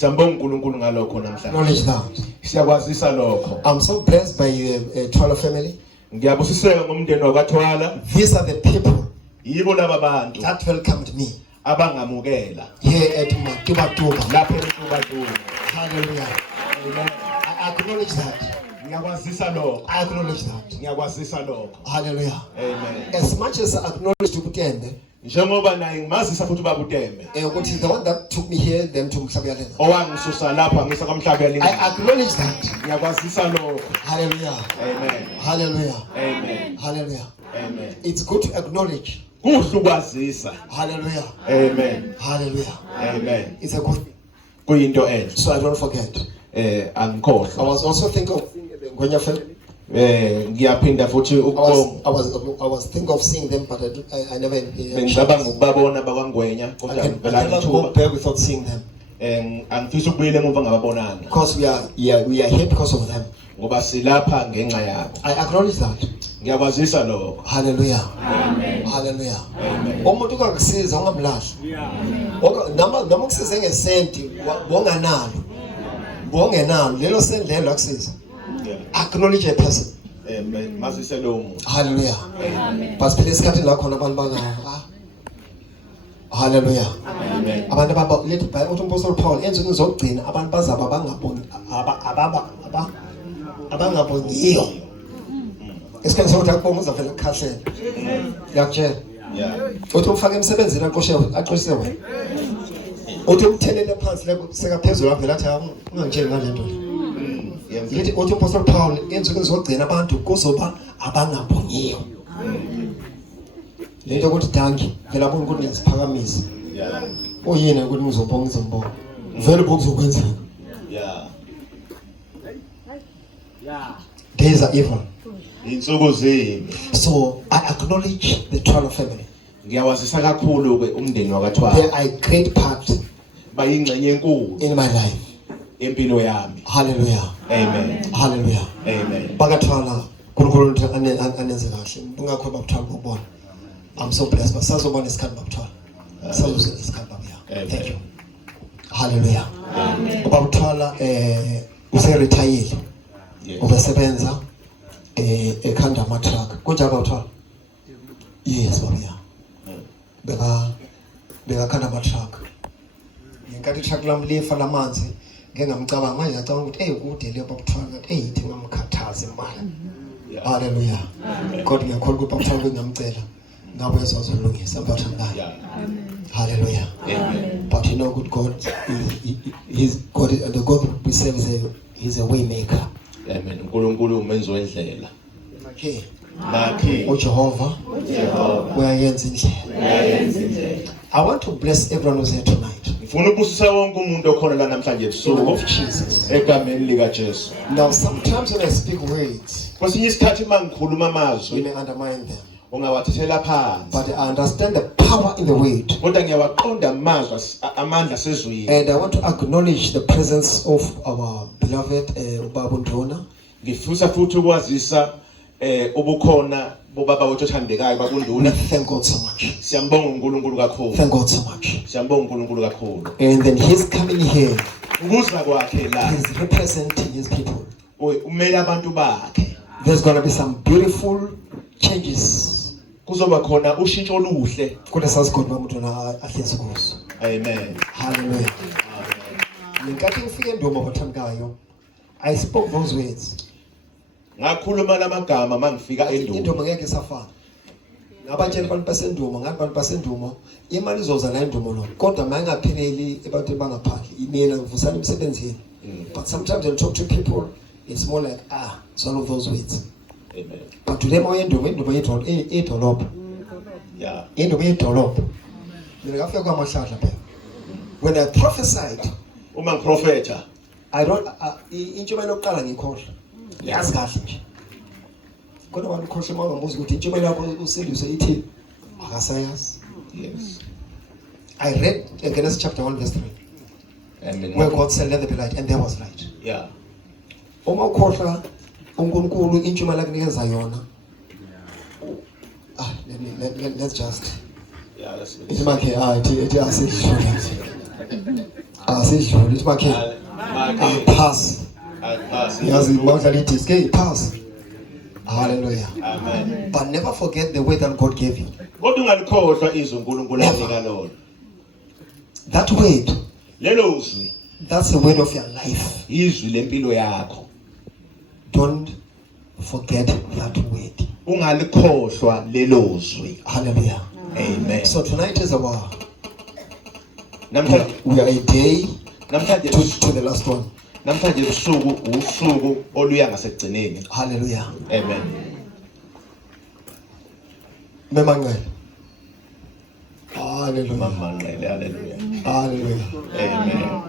Siyambonga uNkulunkulu ngalokho namhlanje. Acknowledge that. Siyakwazisa lokho. I'm so blessed by the Twala family. Ngiyabusiseka ngomndeni wakwaThwala. These are the people Yibo laba bantu that welcomed me abangamukela here at Matubatuba. lapha eMtubatuba. Hallelujah. Amen. I acknowledge that. Ngiyakwazisa lokho. I acknowledge that. Ngiyakwazisa lokho. Hallelujah. Amen. As much as I acknowledge Tukutembe, Njengoba naye ngimazisa futhi ubaba uTembe. which is the one that took me here, then to Mshabialena. Owangisusa lapha ngisa kwaMhlabeleni. I acknowledge that. Ngiyakwazisa lokho. Hallelujah. Amen. Hallelujah. Amen. Hallelujah. Amen. It's good to acknowledge. Kuhle ukwazisa. Hallelujah. Amen. Hallelujah. Amen. It's a good thing. Kuyinto enhle. So I don't forget. I Angikhohlwa. was also thinking of Gwenya family. Ngiyaphinda futhi I was thinking of seeing them, but I never. ngicabanga ukubabona bakwangwenya I kodwa can ngempela never go ngithuba. back without seeing them. Angifisa ukubuyela emuva ngababonana Because we are here because of them. ngoba silapha ngenxa yabo. I acknowledge that. Ngiyakwazisa lokho. Hallelujah. Amen. Hallelujah. Amen. Umuntu ungakusiza ungamlahli. Noma kusize ngesenti bonganalo. Bongenalo lelo sendlela akusiza. Acknowledge a person. Amen. Mazise lo muntu. Hallelujah. Basiphile isikhathi la khona abantu Hallelujah. Amen. Abantu baba lethi by uMpostoli Paul enzuku zokugcina abantu bazaba bangaboni abangaboniyo. Isikhathi sokuthi akubonga uzavela ukukhahlela. Yakutshela. Yeah. Uthi umfake emsebenzini aqoshise wena. Uthi umthelele phansi la sekaphezulu avela athi ungangitsheli ngalento le. Yithi uthi uMpostoli Paul enzuku zokugcina abantu kuzoba abangaboniyo. Lento ukuthi danki phela bona ukuthi ngiziphakamisa. Yeah. Oyini ukuthi ngizobonga izimbongo. Vele bokuzokwenzeka. Yeah. Days are evil. Insuku zimbi. So I acknowledge the Twala family. Ngiyawazisa kakhulu ke umndeni They wakwaThwala. are a great part Bayingxenye enkulu in my life. empilo yami. Hallelujah. Amen. Hallelujah. Amen. Bakathwala kuNkulunkulu anenze kahle. Ungakho bakuthwala ukubona. I'm so blessed. Basazobona isikhathi bakuthwala. Sazobona isikhathi babuya. Thank you. Hallelujah. Amen. Bakuthwala useretire. Yes. Ubesebenza ekhanda ama-truck. Kunjalo bakuthwala? Yes, babuya. Bekakhanda ama-truck. Ngenkathi i-truck lami lifa lamanzi ngeke ngamcabanga manje ngicabanga ukuthi kude le bakuthwala ngathi ithi ngamkhathaza imali. Hallelujah. Kodwa ngiyakholwa ukuthi bakuthwala ngamcela ngabe ezozolungisa mbathandana. Yeah. Hallelujah. Amen. But you know good God, he's God, the God we serve is a way maker. Amen. uNkulunkulu umenzi wendlela. Okay. Nakhi Jehovah, uyayenza indlela. I want to bless everyone who's here tonight. ngifuna ukubusisa wonke umuntu okhona la namhlanje In the ebusuku name of Jesus. egameni lika Jesu. Now, sometimes when I speak words, Kwesinye isikhathi mangikhuluma we amazwi may undermine them. ungawathathela phansi. But I understand the power in the word. Kodwa ngiyawaqonda amandla sezwini. And I want to acknowledge the presence of our beloved Ubaba Nduna. Ngifisa futhi ukwazisa ubukhona bobaba wethu othandekayo bakunduna. Thank God so much. Siyambonga uNkulunkulu kakhulu. Thank God so much. Siyambonga uNkulunkulu kakhulu. And then he's coming here. Ukuza kwakhe la He's representing his people. umele abantu bakhe. There's going to be some beautiful changes. Kuzoba khona ushintsho oluhle. Kule sasigodi bamntwana ahlezi kuso. Amen. Hallelujah. Ngenkathi ngifike eNduma bathandekayo, I spoke those words. Ngakhuluma lamagama mangifika eNduma. Induma ngeke isafana. Ngabatshela abantu baseNduma, ngathi abantu baseNduma imali izoza la eNduma lo. Kodwa mayingapheleli ebantwini bangaphandle. Mina ngivusana emsebenzini. But sometimes when I talk to people, it's more like it's all of those words. Amen. But today my induma idolobha. Yeah. Induma idolobha. Mina ngafika kwamahladla phela. When I prophesied, Uma ngiprofetha, I don't intshumayelo yokuqala ngikhohlwa. Yazi kahle nje. Kodwa abantu khohlwa mangamuzi ukuthi intshumayelo yakho usindise ithi akasayazi. yes. I read Genesis chapter 1 verse 3. Amen. Where God said let there be light and there was light. Yeah. Uma ukhohlwa uNkulunkulu intshumayelo akunikeza yona. Let's just Yeah, that's it Asidlule ithi bakhe pass. Yazi mawudlala idisk pass. Hallelujah. Amen. But never forget the way that God gave you. Kodwa ungalikhohlwa izwi uNkulunkulu anika lona. That word, Lelo uzwi that's the word of your life. izwi lempilo yakho. Don't forget that word. Ungalikhohlwa lelo uzwi. Hallelujah. Amen. So tonight is our Namhlanje we are a day to the last one. namhlanje usuku oluya ngasekugcineni. Hallelujah. Amen. Memangele. Hallelujah. Mama ngcele, hallelujah. Hallelujah.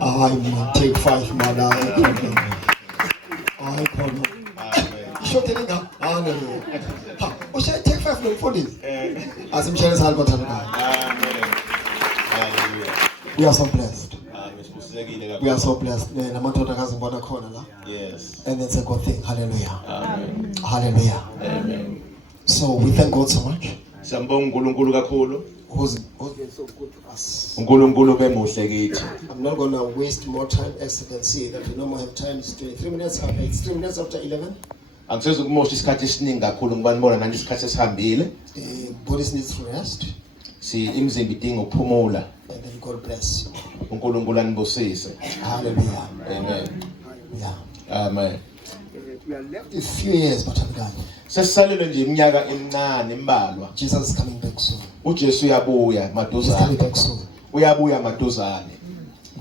Amen. I take 5 man. I call you. Amen. Show telling her. Hallelujah. What should I take 5 for this? As I'm sharing Amen. Hallelujah. we are so blessed. Amen. We are so blessed. Yes. And it's a good thing. Hallelujah. Amen. Hallelujah. Amen. So we thank God so much. Siyambonga uNkulunkulu kakhulu. Who's been so good to us. uNkulunkulu bemuhle kithi. I'm not going to waste more time. As you can see that we normally have time. It's 23 minutes. It's 3 minutes after 11. Angisezi ukumosha isikhathi esiningi kakhulu ngoba nibona nani isikhathi esihambile. Body needs rest. Imizimba idinga ukuphumula. And then God bless you. uNkulunkulu anibusise. Hallelujah. Amen. Yeah. Amen. We are left a few years, but I'm done. Sesisalelwe nje iminyaka emincane embalwa. Jesus is coming back soon. uJesu uyabuya He's coming maduzane. back soon. Uyabuya maduzane.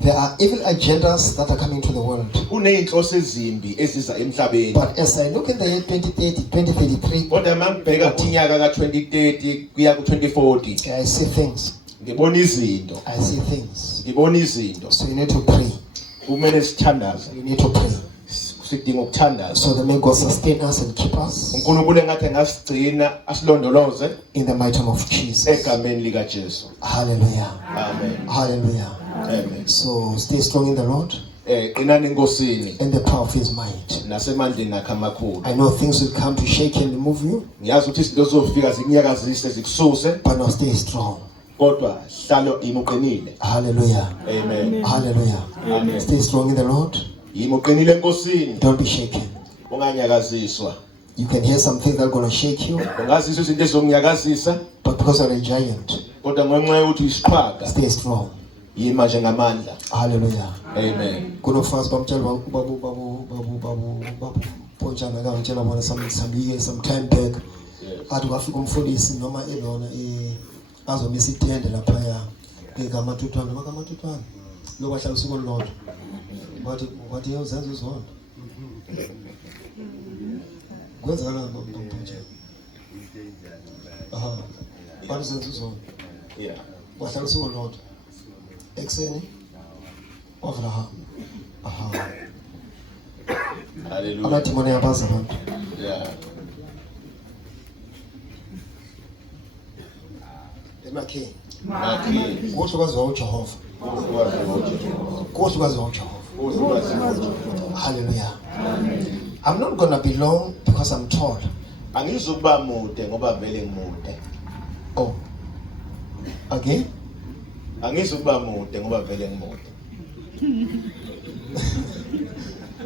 There are evil agendas that are coming to the world. Kuneyinhloso ezimbi eziza emhlabeni. But as I look in the year 2030, 2033, Kodwa mangibheka kunyaka ka2030 kuya ku2040 I see things. ngibona izinto. I see things. Ngibona izinto. So you need to pray. Kumele sithandaze. You need to pray. Sidinga ukuthandaza. So that may God sustain us and keep us uNkulunkulu engathi engasigcina asilondoloze in the mighty name of Jesus. egameni lika Jesu. Hallelujah. Amen. Hallelujah. Amen. So stay strong in the Lord Qinani enkosini and the power of His might. nasemandleni akhe amakhulu. I know things will come to shake and move you, Ngiyazi ukuthi izinto zizofika zikunyakazise zikususe but now stay strong. kodwa hlalo imuqinile. Hallelujah. Amen. Hallelujah. Amen. Stay strong in the Lord. Imuqinile enkosini Don't be shaken. unganyakaziswa. You can hear some things that are going to shake you, Ungazizwa izinto ezongiyakazisa but because you're a giant, kodwa ngenxa yokuthi uyisiqhaga stay strong. yima nje ngamandla. Hallelujah. Amen. Kunofasi bamtshela babu ponjana kamtshela bona some years some time back. Athi kwafika umfundisi noma elona azomisa itende lapha ya ekamatuthwana makamatuthwana lokwahlala usuku olulodwa wathi uzenza uzona kwenzakala ngomponjana wathi uzenza uzona Yeah. wahlala usuku olulodwa ekseni wavela Hallelujah. amadimoni yabaza abantu. Yeah. Emakhe Makhe. kuhle kwaziwa uJehova. Kuhle kwaziwa uJehova. Hallelujah. I'm not going to be long because I'm tall. Angizukuba mude ngoba vele ngimude. Oh. Okay? Angizukuba mude ngoba vele ngimude.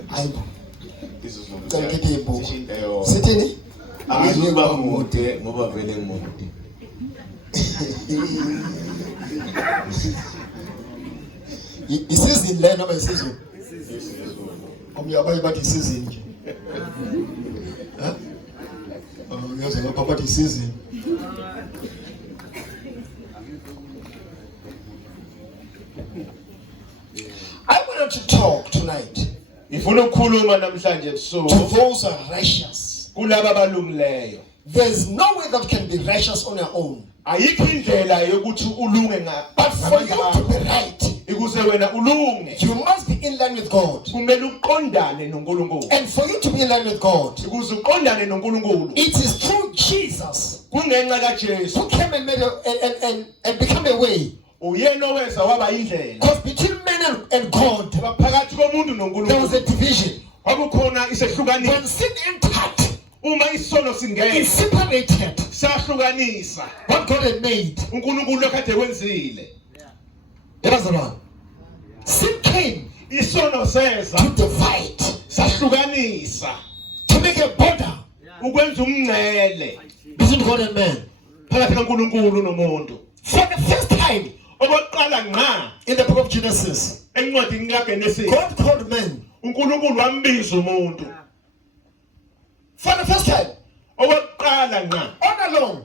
Hayibo. Izizulu. Cela ngithi ibuku. Sishintshe yona. Sithini? Angizukuba mude ngoba vele ngimude. Isizini le noma isizulu? Omyabayi bathi isizini nje. Yazi lapha bathi isizini. I wanted to talk tonight Ngifuna ukukhuluma namhlanje to ebusuku those who are righteous. kulabo abalungileyo. There's no way that can be righteous on your own. Ayikho indlela yokuthi ulunge But for you to be right, ukuze wena ulunge you must be in line with God. kumele uqondane noNkulunkulu. And for you to be in line with God, Ukuze uqondane noNkulunkulu it is through Jesus kungenxa kaJesu. who came and made and become a way. Uyena oweza waba indlela. Because between man and God, Phakathi komuntu there was noNkulunkulu a division. kwakukhona isehlukaniso. When sin entered, Uma isono it singena separated sahlukanisa what God had made. uNkulunkulu lokade kwenzile. That's the one. Sin came isono seza to divide, sahlukanisa to make a border ukwenza umngcele between God and man. phakathi kaNkulunkulu nomuntu. For the first time Okokuqala ngqa in the book of Genesis, encwadini kaGenesis God called man. uNkulunkulu wambiza umuntu. For the first time, Okokuqala ngqa all along,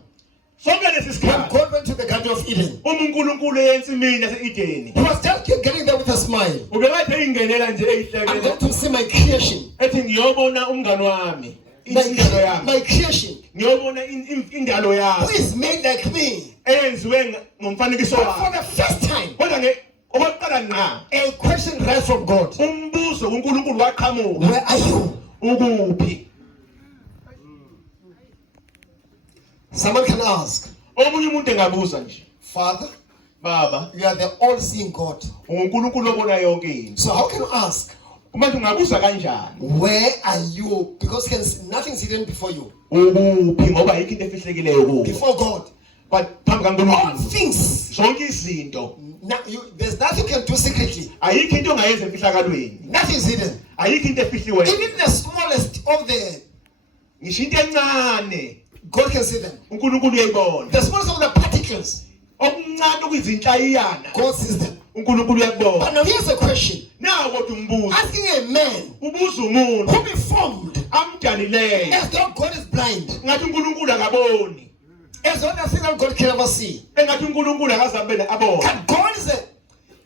sonke lesi when sikhathi God went to the Garden of Eden, uNkulunkulu eyensimini yase-Edeni he was just getting there with a smile. ubekade eyingenela nje I'm eyihlekele going to see my creation. ethi ngiyobona umngani wami indalo yami My creation, ngiyobona indalo who yami is made like me. eyenziwe ngomfanekiso But for wami. the first time, Kodwa okokuqala ngqa a question rise from God. umbuzo uNkulunkulu waqhamuka, Where are you? ukuphi? Someone can ask, Omunye umuntu engabuza nje, Father, baba you are the all-seeing God. uNkulunkulu obona yonke into. So how can you ask, Manje ungabuza kanjani? where are you? Because nothing's hidden before you. Ukuphi ngoba ayikho into efihlekileyo kuwe. Before God, Phambi all kaNkulunkulu things. zonke izinto, There's nothing you can do secretly. ayikho into ongayenza emfihlakalweni, Nothing's hidden. ayikho into efihliweyo. Even the smallest of the, Ngisho into encane God can see them. uNkulunkulu uyayibona. The smallest of the particles, Okuncane okuyizinhlayiyana God sees them. uNkulunkulu But uyakubona. now here's a question. Nawo kodwa umbuzo, Asking a man ubuza umuntu who be formed amdalileyo as though God is blind, ngathi uNkulunkulu akaboni, as though the thing that God can never see. engathi uNkulunkulu akazambele abone. And God is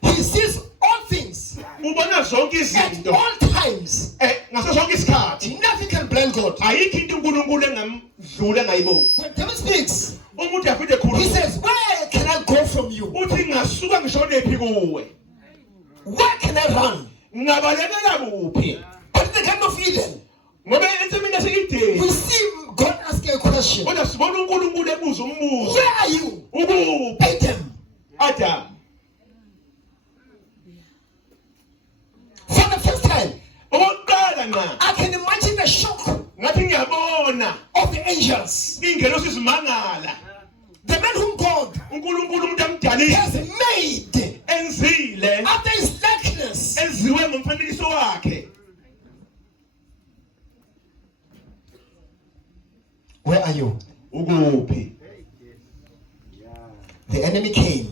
He sees all things Ubona zonke at izinto all times. ngaso sonke isikhathi. Nothing can blind God. Ayikho into uNkulunkulu engamdlula engayiboni. When David speaks, Umuntu afike he ekhuluma says, where can I go from you? uthi ngasuka ngisholephi kuwe, Where can I run? ngabalekela kuphi? But in the Garden of Eden, Ngoba ensimini yase-Edeni we see God asking a question. kodwa sibona uNkulunkulu ebuza umbuzo, Where are you? ukuphi Adam. Adam? For the first time, Okokuqala ngqa I can imagine the shock ngathi ngiyabona of the angels. ingelosi izimangala, The man whom God uNkulunkulu umuntu amdalile has made enzile after his likeness. enziwe ngomfanekiso wakhe. Where are you? Ukuphi? The enemy came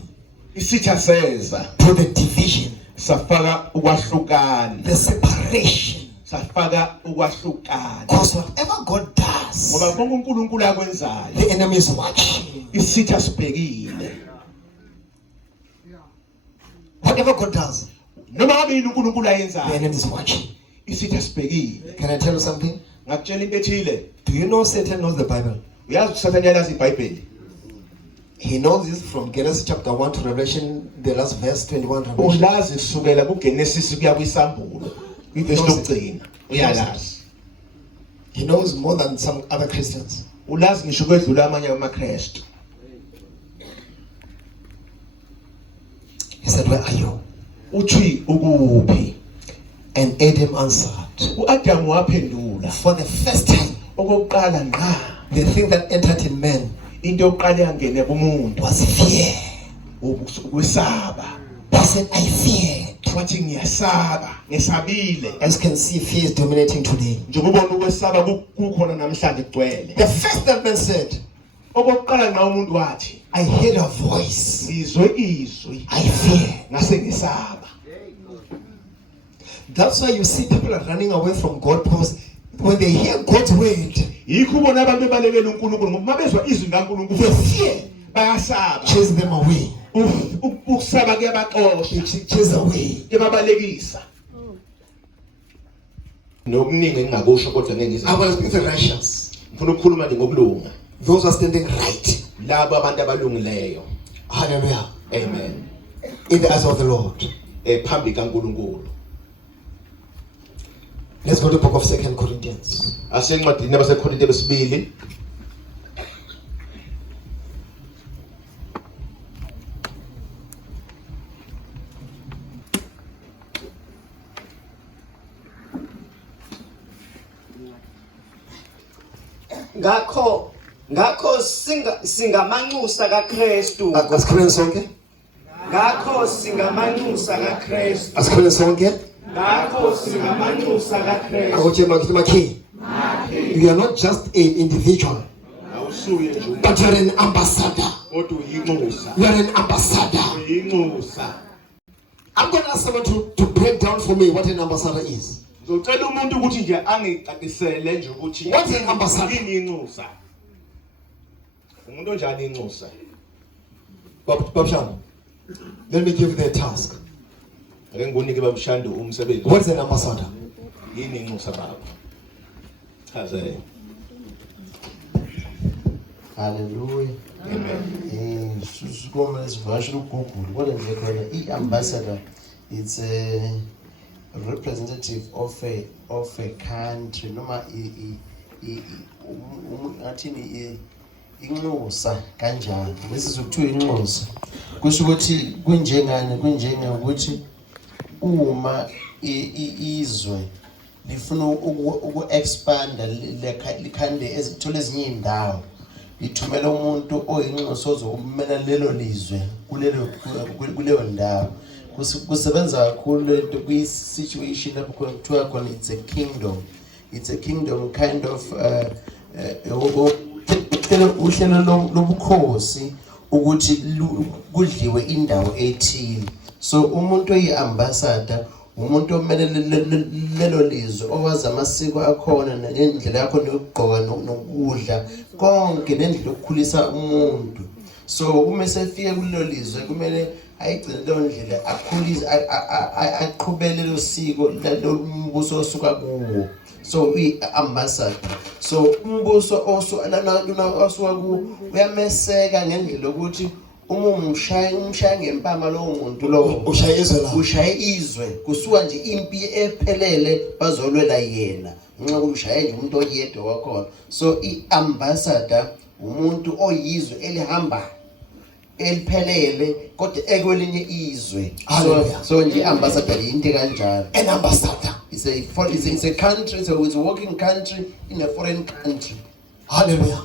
Isitha seza to the division, safaka ukwahlukana, the separation. safaka ukwahlukana. Because whatever God does, Ngoba konke uNkulunkulu akwenzayo the enemy is watching. isitha sibhekile. Whatever God does, Noma ngabe yini uNkulunkulu the ayenzayo enemy is watching. isitha sibhekile. Can I tell you something? Ngakutshela into ethile, Do you know Satan knows the Bible? uyazi uSathane uyalazi iBhayibheli. He knows this from Genesis chapter 1 to Revelation, the last verse 21. Revelation. Ulazi kusukela kuGenesis kuya kwiSambulo kwivesi lokugcina uyalazi. He knows more than some other Christians. Ulazi ngisho kwedlula amanye amaKristu. He said, where are you? Uthi ukuphi? And Adam answered, uAdam waphendula, for the first time, okokuqala ngqa the thing that entered in man into yokuqala yangene kumuntu was fear. ukwesaba. He said, I feared. Wathi ngiyasaba, ngesabile. As you can see, fear is dominating today. Njengoba ubona ukwesaba kukhona namhlanje kugcwele. The first that man said, Okokuqala ngqa umuntu wathi, I heard a voice. ngizwe izwi, I fear. ngase ngisaba. That's why you see people are running away from God, because when they hear God's word, Yikho ubona abantu bebalekela uNkulunkulu ngoba mabezwa izwi the kaNkulunkulu fear bayasaba. chases them away. Ukusaba kuyabaxosha, It chases away. kuyabalekisa. Nokuningi engingakusho kodwa ngeke ngize. I will speak the righteous. Ngifuna ukukhuluma nje ngokulunga. Those are standing right. Labo abantu abalungileyo. Hallelujah. Amen. In the eyes of the Lord. Phambi kaNkulunkulu. Let's go to the book of 2 Corinthians. Asencwadini yabaseKorinte besibili. ngakho singamanxusa kaKristu Akusikhuleni sonke. ngakho singamanxusa kaKristu Asikhuleke sonke. ngakho singamanxusa kaKristu Akuthi makhi. You are not just an individual, awusuye nje but you are an ambassador. kodwa uyinxusa You are an ambassador. uyinxusa I'm going to ask someone to break down for me what an ambassador is. ngicela umuntu ukuthi nje angicacisele nje ukuthi What's an ambassador? yini inxusa umuntu onjani inxusa Babshana, let me give you the task. ake ngikunike babshanda umsebenzi What is an ambassador? yini inxusa baba chaze Hallelujah. amen Susukoma lesivasho uGoogle kodwa nje khona i-ambassador it's a representative of a country noma athini inxusa kanjani lesizwe kuthiwa inxusa kusho ukuthi kunjengokuthi uma izwe lifuna uku-expanda likhande ezithola ezinye indawo lithumela umuntu oyinxusa ozokumela lelo lizwe kuleyo ndawo kusebenza kakhulu lento kwi-situation lapho kuthiwa khona it's a kingdom kind of uhlelo lobukhosi ukuthi kudliwe indawo ethile so umuntu oyi-ambassador umuntu omele lelo lizwe owazi amasiko akhona nendlela yakho yokugqoka nokudla konke nendlela yokukhulisa umuntu so uma sefika kulelo lizwe kumele ayigcine leyo ndlela akhulise aqhubele lo siko lo mbuso osuka kuwo so uyi-ambassador so umbuso osuka kuwo uyameseka ngendlela yokuthi uma umshaya ngempama lowo muntu lowo ushaye izwe kusuka nje impi ephelele bazolwela yena nxa ushaye nje umuntu oyedwa wakhona so i-ambassador umuntu oyizwe elihamba eliphelele kodwa ekwelinye izwe so nje ambassador into kanjalo An ambassador. it's a country it's a working country in a foreign country. Hallelujah.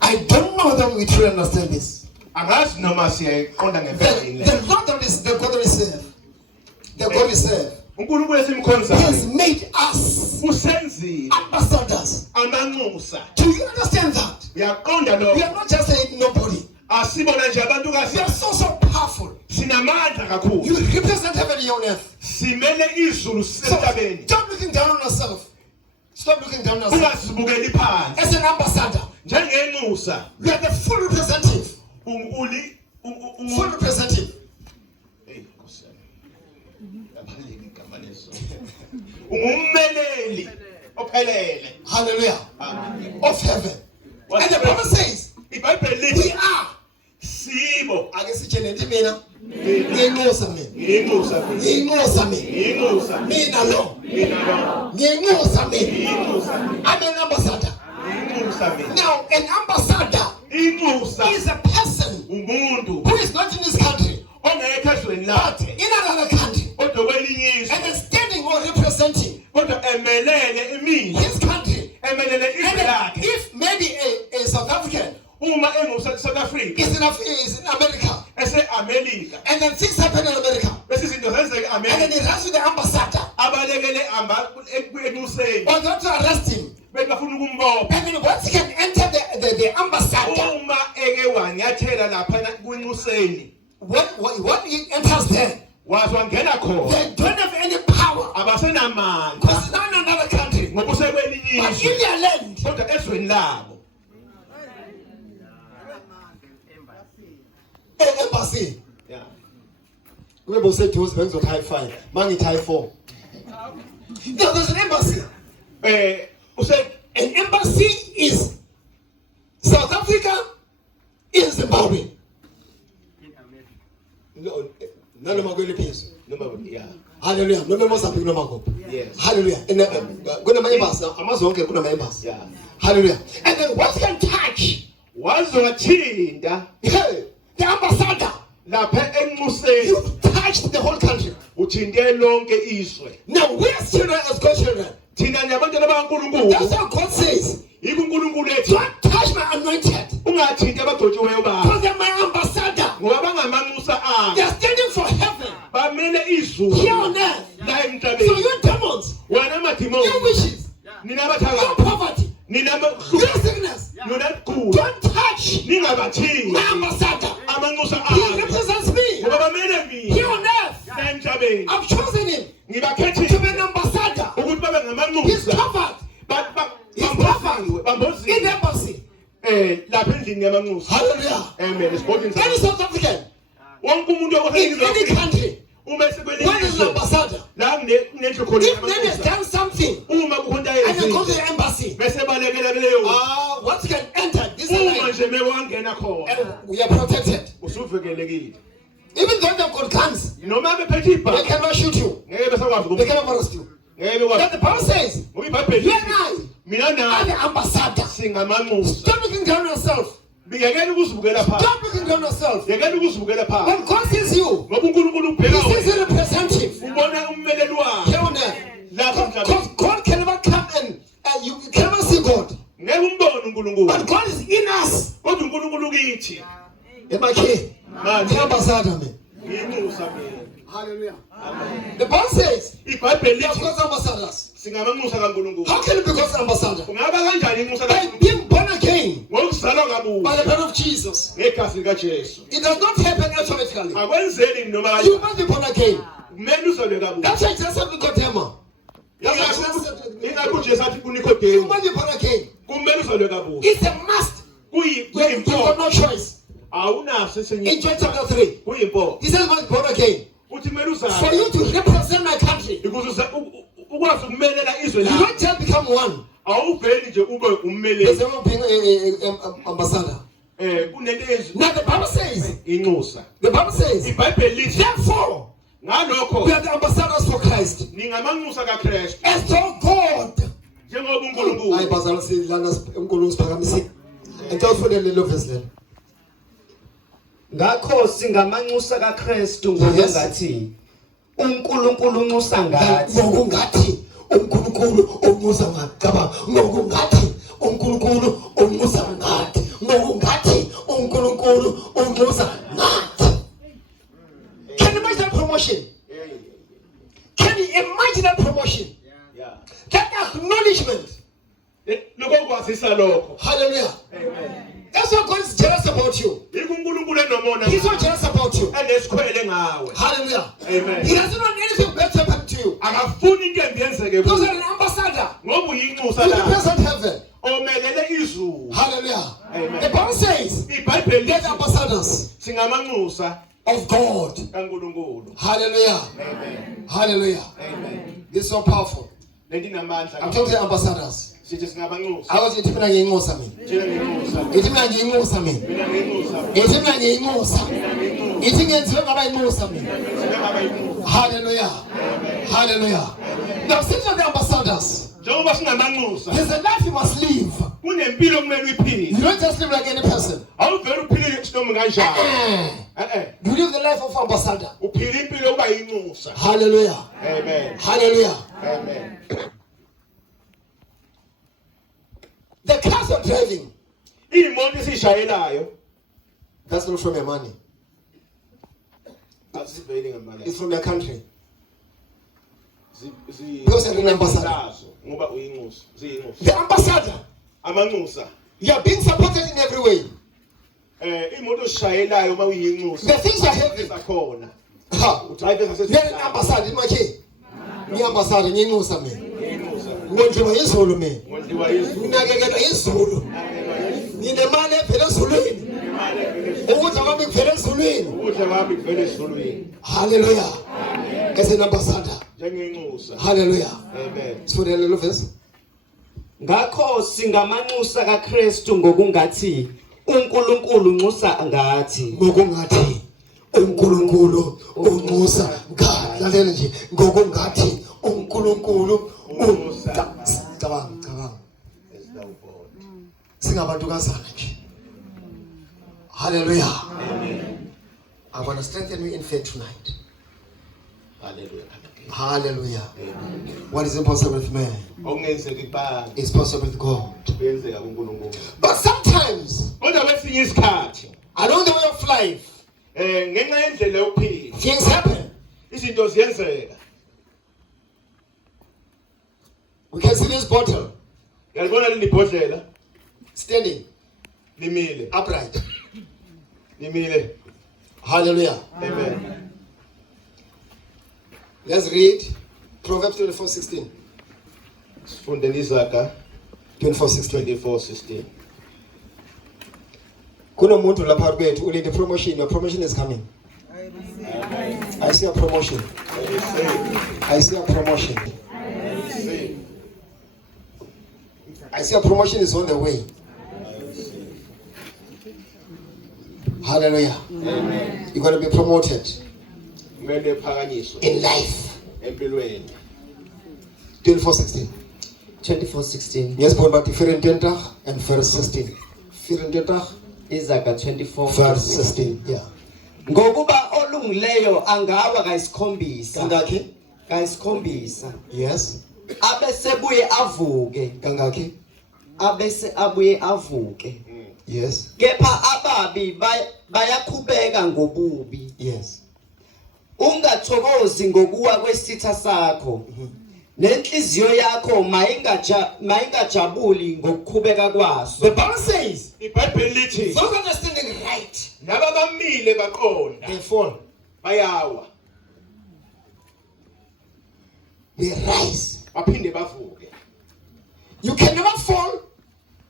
I don't know whether we truly understand this. angazi noma siyayiqonda ngempela The Lord that is the God we serve, the God we serve, uNkulunkulu He esimkhonzayo has made us usenzile ambassadors. amanxusa Do you understand that? uyaqonda We lo are not just a nobody. asibona nje abantu We are kasi so powerful. sinamandla kakhulu You represent heaven here on earth. simele izulu So sisemhlabeni stop looking down on yourself. Stop looking down on yourself. ungasibukeli phansi As an ambassador, njengenxusa you are the full representative. uli Full representative. ungummeleli ophelele Hallelujah. Of heaven. And the Bible says, iBhayibheli we lithi are. sibo Ake sitshele nti mina nginxusa mina. ngiyinxusa Nginxusa mina. ngiyinxusa Mina lo. mina lo Nginxusa mina. ngiyinxusa I'm an ambassador. ngiyinxusa mina Now, an ambassador inxusa is a person umuntu who is not in this country, ongekho ezweni but lakhe in another country, kodwa kwelinye izwe and is standing or representing kodwa emelele imizwa his country. emelele And izwe lakhe if maybe a South African uma South Africa is in America, ese-America and then things happen in America, bese izinto zenzeka and then e-America he runs to the ambassador, abalekele enxuseni or they want to arrest him, bethi bafuna ukumbopha and then once he can enter the ambassador, uma eke wanyathela laphana kwinxuseni when he enters there, wazi wangena khona they don't have any power, abasenamandla because now in another country, ngoba usekwelinye but izwe in their land, kodwa ezweni labo embassy. yeah. Remember, say to us, banks of high 5, man high 4. No, there's an embassy. An embassy is South Africa in Zimbabwe. No, none of my good peace. yeah. Hallelujah. No more something, no more. Yes. Hallelujah. And good my embassy. I must walk in my embassy. Yeah. Hallelujah. And then what can touch? wazothinta Hey, the ambassador. lapha enxuseni You touched the whole country. uthinte lonke izwe Now, we are children as God's children. thina njabantwana That's bakaNkulunkulu what God says. yikuNkulunkulu ethi Don't touch my anointed. ungathinti abagcotshiweyo bakho Because I'm my ambassador. ngoba bangamanxusa They abo are standing for heaven bamele izulu here on earth. la So emhlabeni. you demons, Wena madimoni your wishes, nina your abathakathi poverty, nina your sickness, nina kukhulu don't touch ningabathingi my ambassador. amanxusa He abo represents me ngoba bamele here mina on earth. la emhlabeni. I've chosen him to be Ngibakhethile an ambassador. ukuthi babe He's ngamanxusa. covered Bamboziwe in the bamboziwe embassy. lapha endlini yamanxusa. Hallelujah. Amen. Esibhodini Any sakhe. South African Wonke umuntu in oseNingizimu any Afrika country, uma esekwelinye when is an ambassador, la kunendlu khona if name has yamanxusa. done something Uma kukhona and they go to yezindlu the embassy, bese balekela leyo. what can enter this Uma line, nje mewangena khona and we are protected. usuvikelekile. Even though they've got guns, Noma bephethe they ibhamu cannot shoot you. ngeke besakwazi They cannot arrest you. ngeke bekwazi. Then the Bible says, Ngoba iBhayibheli you and I mina are nawe the ambassadors. singamanxusa. Stop looking down on yourself. Biyekela ukuzibukela phansi. Stop looking down on yourself. Yekela ukuzibukela phansi. When God sees you, Ngoba uNkulunkulu He ubheka sees wena. a representative Ubona ummeleli here wakhe on earth. lapha Because emhlabeni. God can never come and you can never see God. Ngeke umbone uNkulunkulu. But God is in us. Kodwa uNkulunkulu kithi In my key. manje The ambassador, man. ngiyinxusa mina. Hallelujah. The Bible says, iBhayibheli we have lithi God's ambassadors. singamanxusa kaNkulunkulu. How can you be God's ambassador? Ungaba kanjani inxusa By kaNkulunkulu? being born again Ngokuzalwa by the kabusha blood of Jesus. ngegazi likaJesu. It does not happen automatically. Akwenzeli noma You kanjani. must be born again. Kumele uzalwe kabusha. That's why Jesus said to Nicodemus. That's why Jesus said to Ingakho Nicodemus, Jesu athi you kuNikodemu must be born again. kumele uzalwe kabusha. It's a must. You've got Kuyimpoqo. no choice. Awunaso In John esenye. chapter 3, Kuyimpoqo. he says you must be born again. Uthi kumele For uzalwe. you to represent my country, Ukuze ukwazi ukumelela izwe you lakho. don't just become one. Awuveli nje ube There's ummeleli. a being an ambassador. Kunento ezwi Now the Bible says, inxusa. iBhayibheli lithi therefore, ngalokho we are the ambassadors for Christ. ningamanxusa kaKristu As though God. njengoba Hayi uNkulunkulu. bazalwa silana uNkulunkulu siphakamisile. Ngicela lelo verse lelo. Ngakho singamanxusa kaKristu ngokungathi uNkulunkulu unxusa ngathi Ngokungathi uNkulunkulu umusa ngacaba ngokungathi uNkulunkulu umusa ngathi ngokungathi uNkulunkulu umusa ngathi. Can you imagine that promotion? Can you imagine that promotion? Yeah. That acknowledgement. Lokho kwazisa lokho. Hallelujah. That's why God is jealous about you. uNkulunkulu enomona. He's not jealous about you. Enesikhwele ngawe. Hallelujah. Amen. He doesn't want anything bad to happen to you. Akafuni into embi yenzeke Because kuwe. you're an ambassador. Ngoba uyinxusa You la. represent heaven. Omelele izulu. Hallelujah. Amen. The Bible says, iBhayibheli they're lithi the ambassadors singamanxusa of God. kaNkulunkulu. Hallelujah. Amen. Hallelujah. Amen. This is so powerful. Lento inamandla. I'm talking to ambassadors. Sithi singamanxusa. I was eating like ingosa me. Njena nginxusa. Eating like ingosa me. Mina nginxusa. Eating like ingosa. Eating ngenziwe ngaba ingosa me. Singaba inxusa. Hallelujah. Hallelujah. Now, since you're the ambassadors, Njengoba singamanxusa. there's a life you must live. Kunempilo okumele uyiphile. You don't just live like any person. Awuveli uphile isinomi kanjalo. You live the life of ambassador. Uphila impilo yokuba yinxusa. Hallelujah. Amen. Hallelujah. Amen. The cars you're driving, Imoto esishayelayo that's not from your money. asiveli ngemali. It's from your country. Because you're an ambassador. ngoba uyinxusa. Ziyinxusa. The ambassador, Amanxusa. you are being supported in every way. Imoto esishayelayo uma uyinxusa. The things are heavy. Sakhona. Ha. Udrive You're an ambassador. In my case, you're ambassador. You're an man. Uyinxusa. Ngondliwa izulu man. Ngondliwa izulu. Unakekelwa izulu. Nginemali evela ezulwini. Ukudla kwami kuvela ezulwini. Ukudla kwami kuvela ezulwini. Hallelujah. As an ambassador. Njengenxusa. Hallelujah. Amen. Sifundele lelo verse. ngakho singamanxusa kaKristu ngokungathi uNkulunkulu unxusa ngathi Ngokungathi uNkulunkulu unxusa ngathi. Lalela nje ngokungathi uNkulunkulu cabanga. Singabantukazana nje. Hallelujah. Amen. I want to strengthen you in faith tonight. Hallelujah. Hallelujah. Amen. What is impossible with man Okungenzeki kubantu is possible with God. kuyenzeka kuNkulunkulu. But sometimes, Kodwa kwesinye isikhathi along the way of life, ngenxa yendlela yokuphila Things happen. izinto ziyenzeka. We can see this bottle Uyalibona leli bhodlela standing limile, upright. limile. Hallelujah. Amen. Let's read Proverbs 24:16. Sifunde Izaga 24:16. 24:16. Kunomuntu lapha kwethu ulinde promotion. Your promotion is coming. I see a promotion. I see a promotion. I see a promotion is on the way. Hallelujah. Amen. You're going to be promoted Kumele phakanyiswe in life. empilweni. 24:16. 24:16. Yes, but 24 and verse 16. 24 Izaga 24 verse 16. Yeah. Ngokuba olungileyo angawa kayisikhombisa. Kangaki? Kayisikhombisa. Yes. Abese buye avuke. Kangaki? Abese abuye avuke. Yes. Kepha ababi bayaqhubeka ngobubi. Yes. Ungathokozi ngokuwa kwesitha sakho. Nenhliziyo yakho mayingajabuli ngokukhubeka kwaso. The Bible says, iBhayibheli lithi those that are standing right, laba bamile baqonda they fall. bayawa They rise. baphinde bavuke. You can never fall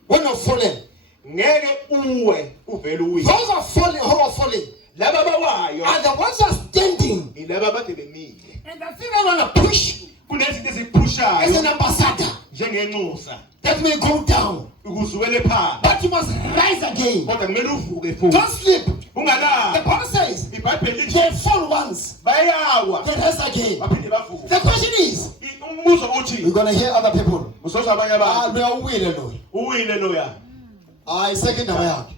when you're fallen. Ngeke uwe uvele uwile. Those are falling, who are falling, Laba bawayo and the ones that are standing. ilaba bade bemile. And the thing I want to push Kunezinto as eziphushayo an ambassador njengenxusa that may go down, ukuze uwele phansi. but you must rise again. Kodwa kumele uvuke futhi. Don't sleep. The Ungalala. Bible says iBhayibheli lithi they fall once, bayawa they rise again. baphinde bavuke. The question is, Umbuzo uthi we're going to hear other people. usosha abanye abantu We are winning, Lord. uwile loya. I second the way.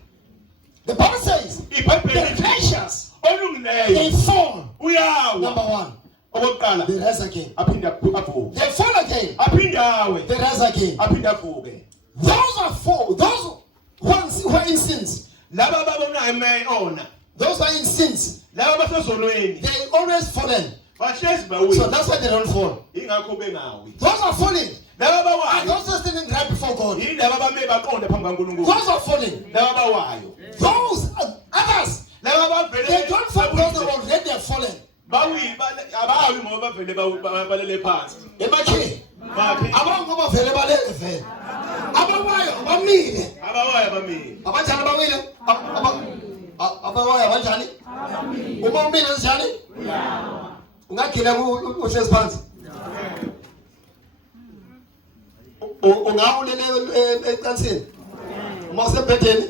The Bible says iBhayibheli the lithi righteous, olungileyo they fall. uyawa. Number one, Okokuqala they rise again. aphinde avuke. They fall again. Aphinde awe. They rise again. Aphinde avuke. Those are four. Those ones who are in sins. Laba babona emayona. Those who are in sins. Laba basezonweni. They always fallen. Bahlezi So bawile. that's why they don't fall. Ingakho bengawi. Those are falling. Laba And bawayo. those are standing right before God. Yilaba bame baqonda phambi kaNkulunkulu. Those are falling. Laba bawayo. Those others, Laba bavele they don't fall because they already have fallen. bawi abawi ngoba bavele balele phansi. Emakhe. Bakhe Abantu bavele balele vele. Abawayo bamile. abawaya bamile. Abanjani bawile? Abawayo abanjani? Uma umile njani? Ungagila uhlezi phansi. Ungawulele ecansini. Uma usebhedeni.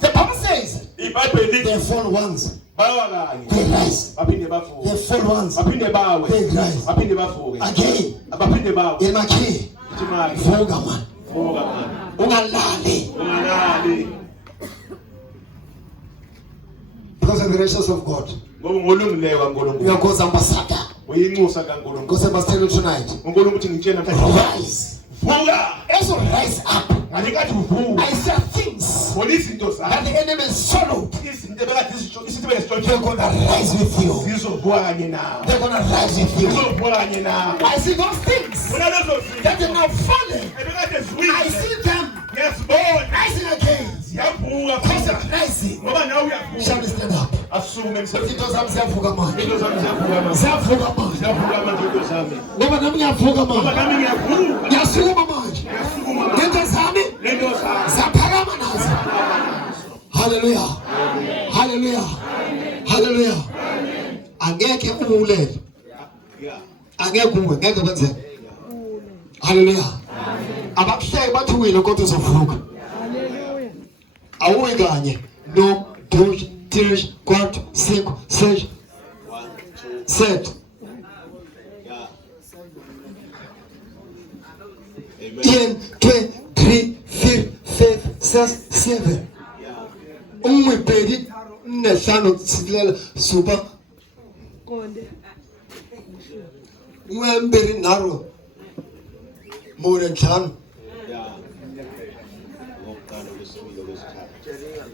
The Bible says iBhayibheli they lithi fall once, bawa kanye. they rise. Baphinde bavuke. They fall once, Baphinde bawe. they rise. Baphinde bavuke. Again, Baphinde bawe. emakhe. Uthi manje Vuka man. vuka manje. Ungalali. Ungalali. Because of the righteousness of God. Ngoba ngolungileyo kaNkulunkulu. You are God's ambassador. Uyinxusa kaNkulunkulu. God must tell you tonight. uNkulunkulu uthi ngitshena Rise. vuka. Also rise up. Andikathi uvuka. I see things Bona izinto that zakho. the enemy is swallowed. Izinto bekade izinto They're bezitshontshe going to rise with you. zizovuka kanye nawe. They're going to rise with you. Zizovuka kanye nawe. I see those things Bona lezo that zinto are now falling. ebekade I ziwile. see them Ngiyazibona. rising again. Ziyavuka Because futhi. of rising. Ngoba nawe uyavuka. Shall we stand up? Asume emsebenzini. Into zami ziyavuka manje. Into zami ziyavuka manje. Ziyavuka manje. Ziyavuka manje into zami. Ngoba nami ngiyavuka Ngoba manje. nami ngiyavuka. Ngiyasukuma manje. Ngiyasukuma manje. Into zami Lento zami. zaphakama nazo. Hallelujah. Hallelujah. Hallelujah. Angeke uwulele. Yeah. Angeke uwe, ngeke kwenzeke. Hallelujah. Abakuhleki bathi wena kodwa uzovuka. Awuwe kanye. No, 2, 3, 4, 5, 6, 1, 2, 7. yeah. Amen. 1, 2, 3, 4, 5, 6, 7. Yeah. Umwe pedi nehlano silela suba. Umwe mberi naro. More than 5. Yeah. Ngokuqala kwesibili kwesithathu.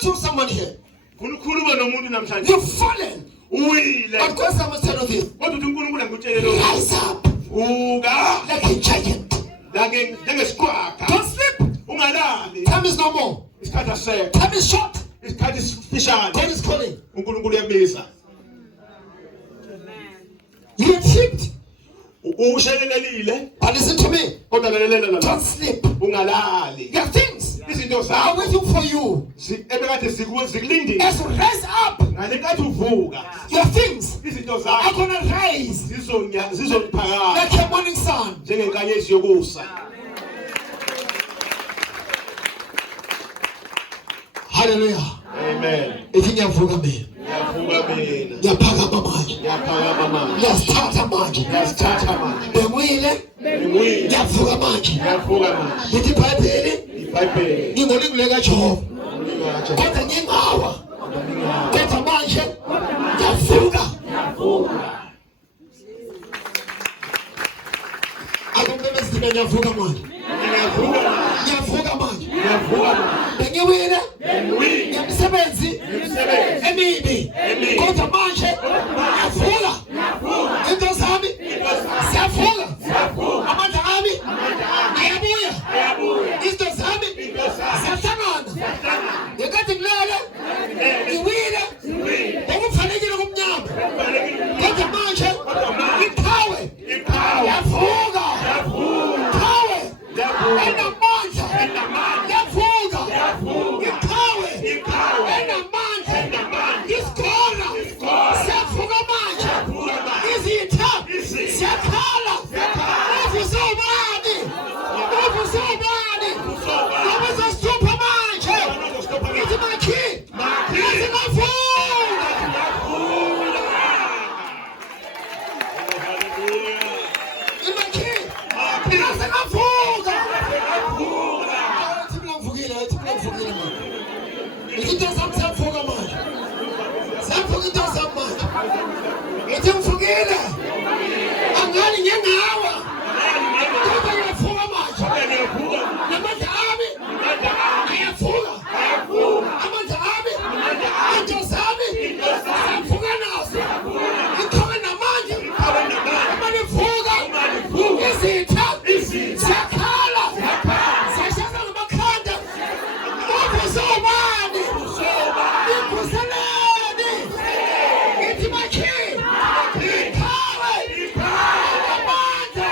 to someone here. Ukukhuluma nomuntu namhlanje. You've fallen. Uwile. But God must tell you this. Kodwa uNkulunkulu angikutshele lokho. Rise up Uka like a giant. njengesiqwaga. Don't sleep. Ungalali. Time is no more. Isikhathi asekho. Time is short. Isikhathi sifishane. God is calling. uNkulunkulu uyabiza. You are tripped. Ushelelelile. But listen to me. Kodwa lalela Don't la. sleep. Ungalali. There are things Izinto are zakho waiting for you. ebekade zikulindile. As you rise up, Ngalekathi uvuka. your things Izinto are zakho going to rise zizoliphakama like a morning sun. njengenkanyezi yokusa. Hallelujah. Amen. Ithi ngiyavuka mina. Ngiyavuka mina. Ngiyaphakama manje. Ngiyaphakama manje. Ngiyasithatha manje. Ngiyasithatha manje. Bengwile. Ngiyile. Ngiyavuka manje. Ngiyavuka manje. Lithi iBhayibheli iBhayibheli ngingolinguleka Jehova. ulingatshe. Kodwa ngingawa. Kodwa manje ngiyavuka. Akumbemezi ngiyavuka manje. Ngiyavuka manje. Ngiyavuka manje. Ngiyavuka manje. Bengiwile. Ngiyile. Ngiyemsebenzi. Imisebenzi. Emibi. Emibi. Kodwa manje ngiyavuka. Into zami siyavuka. Amandla ami ayabuya. Izinto zami ziyahlangana. Ngekade ngilele ngiwile. Bekufanelekile kumnyama. Kodwa manje iqhawe yavuka. Iqhawe enamandla yavuka. Iqhawe enamandla isigona siyavuka manje. Izitha siyakhala. Uvusomani. Abazosithupa manje. Ithi makhi. Asingavuka. Imakhi. Asingavuka. Ithi mina ngivukile manje. Izinto zami ziyavuka manje. Ziyavuka into zami manje. Ithi ngivukile. Angani ngingawa. Kodwa ngiyavuka manje. Namandla ami ayavuka. Amandla ami into zami ziyavuka nazo. Iqhawe namandla uma livuka izitha ziyakhala. Ziyashaya ngamakhanda. Uvusomani. Ikhuseleni. Ithi makhi. Iqhawe enamandla.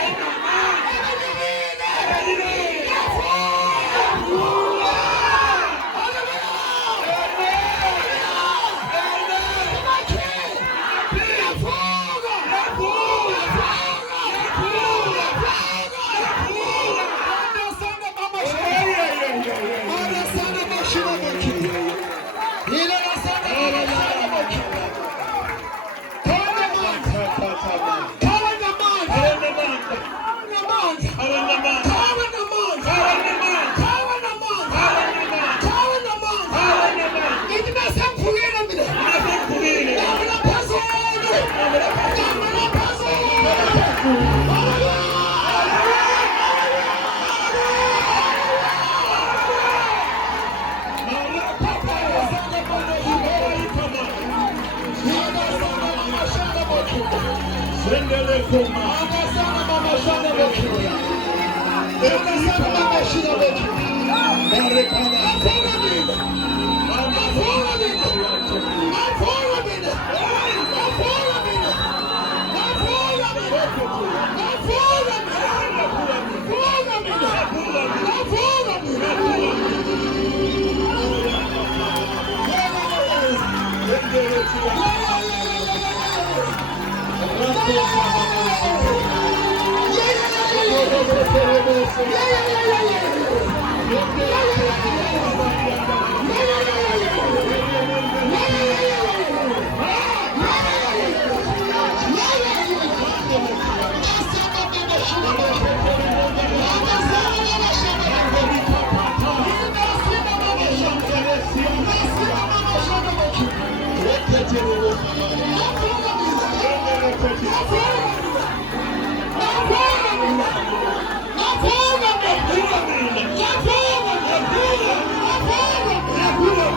Navuga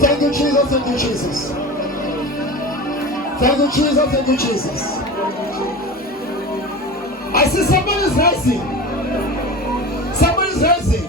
Thank you, Jesus. Thank you, Jesus. Thank you, Jesus. Thank you, Jesus. I see somebody's rising. Somebody's rising.